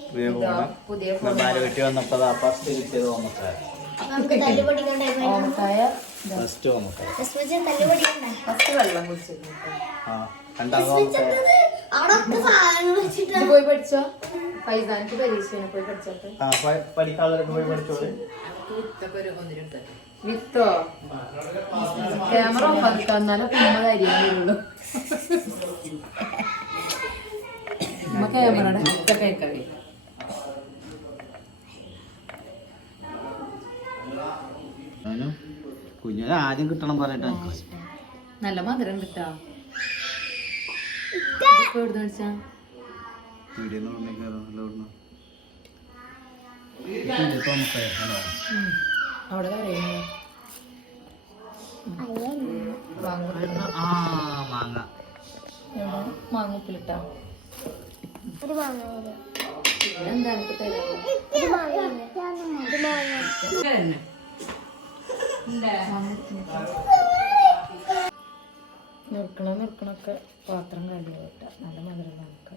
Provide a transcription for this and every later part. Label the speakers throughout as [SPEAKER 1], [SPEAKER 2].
[SPEAKER 1] വീട്ടിൽ വന്നപ്പോ ഫസ്റ്റ് കിട്ടിയത് ഓമക്കായ. ഫസ്റ്റ് ഓമക്കായ.
[SPEAKER 2] ഫസ്റ്റ് വെള്ളം കുടിച്ചിരുന്നു.
[SPEAKER 3] പോയി പഠിച്ചോ? ഫൈസാനിക്ക് പരീക്ഷയാണ്, പോയി പഠിച്ചോട്ടെ.
[SPEAKER 1] പഠിക്കാനുള്ളവർക്ക് പോയി പഠിച്ചോളൂ.
[SPEAKER 3] വിത്തോ ക്യാമറ ഓഫ് ആക്കി തന്നാലും ഉമ്മ തരികയുള്ളൂ. ഉമ്മ ക്യാമറയുടെ കേൾക്കവേ.
[SPEAKER 1] കുഞ്ഞിന് ആദ്യം കിട്ടണം പറഞ്ഞിട്ട്
[SPEAKER 3] നല്ല മധുരം കിട്ടാ. അവിടെ മാങ്ങുപ്പിലിട്ടാ എന്താ എനിക്ക് തരാമോ? നിർക്കണൊക്കെ പാത്രം കഴുകി വിട്ട നല്ല മധുരം നമുക്ക്.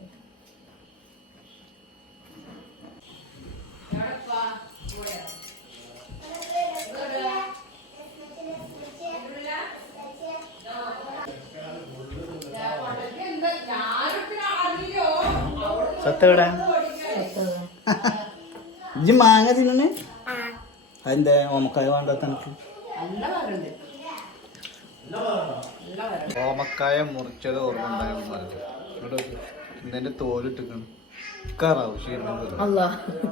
[SPEAKER 1] സത്തവിടെ ഇജ്ജ് മാങ്ങ തിന്നണേ? അതിന്റെ ഓമക്കായ വേണ്ട തനക്ക്? ഓമക്കായ മുറിച്ചത് ഓർമ്മ ഉണ്ടായെന്ന് പറഞ്ഞു. ഇന്നെ തോലിട്ടിക്കണം
[SPEAKER 3] അല്ല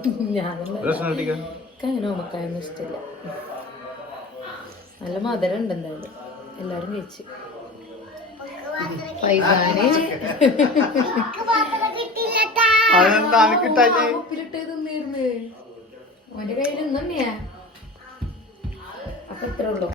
[SPEAKER 3] ഞാനങ്ങനെ ഓമക്കായൊന്നും ഇഷ്ടമില്ല. നല്ല മധുരം ഉണ്ട് എന്തായാലും. എല്ലാരും കഴിച്ചു. ഉപ്പിലിട്ട് തിന്നിരുന്നു. ഓന്റെ കയ്യിൽ ഇന്നന്നെയാ. അപ്പൊ ഇത്രേ ഉള്ളൂ.